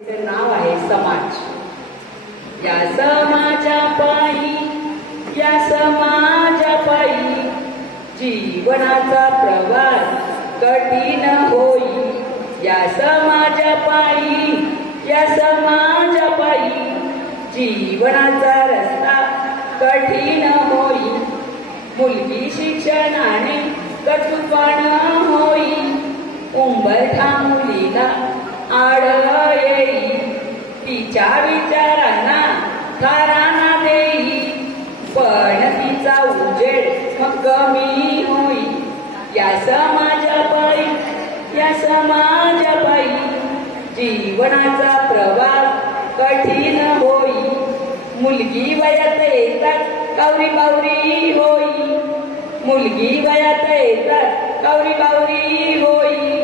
नाव आहे समाज. या समाजा पायी या समाजा पायी जीवनाचा प्रवास कठीण होई. या समाजा पायी या समाजा पायी जीवनाचा रस्ता कठीण होई. मुलगी शिक्षणाने कर्तृत्वान होई. उंबरठा मुलीला आडय थाराना देई पण तिचा उजेड मग कमी होई. या समाजापायी या समाजापायी. जीवनाचा प्रवास कठीण होई. मुलगी वयात येतात कावरी बावरी होई. मुलगी वयात येतात कावरी बावरी होई.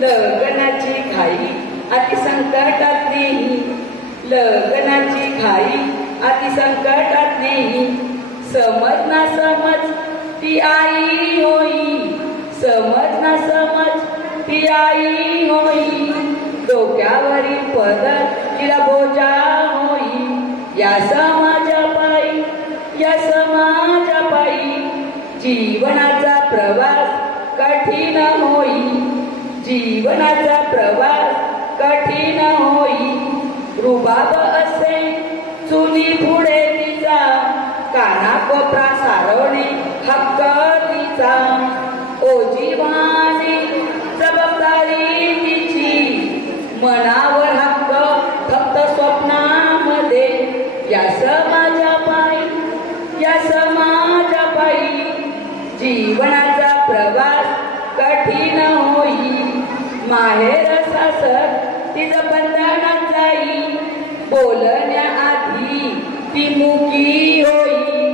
लग्नाची घाई अति संकटातली लग्नाची घाई अति संकटातली समज ना समज ती आई होई. समज ना समज ती आई होई. डोक्यावरील पदर तिला बोजा होई. या समाजापायी या समाजापायी जीवनाचा प्रवास कठीण होई. जीवनाचा प्रवास कठीण होई. रुबाब असे चुनी पुढे तिचा काना कोपरा सारवणे हक्क तिचा. ओजीवाने जबाबदारी तिची मनावर हक्क फक्त स्वप्नामध्ये. या समाजापायी या समाजापायी जीवनाचा प्रवास कठीण होई. माहेर सासर तिचं बंद बोलण्याआधी ती मुकी होई.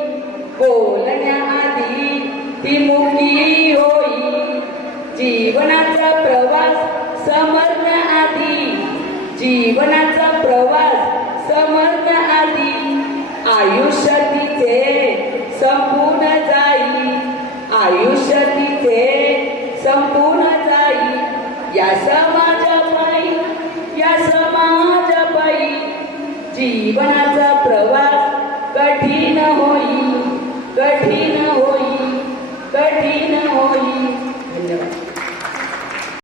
बोलण्याआधी ती मुकी होई. जीवनाचा प्रवास समरण्याआधी जीवनाचा प्रवास समरण्याआधी आयुष्य तिचे संपूर्ण जाई. आयुष्य तिचे संपूर्ण जाई. या जीवनाचा प्रवास कठीण होई कठीण होई कठीण होई. धन्यवाद.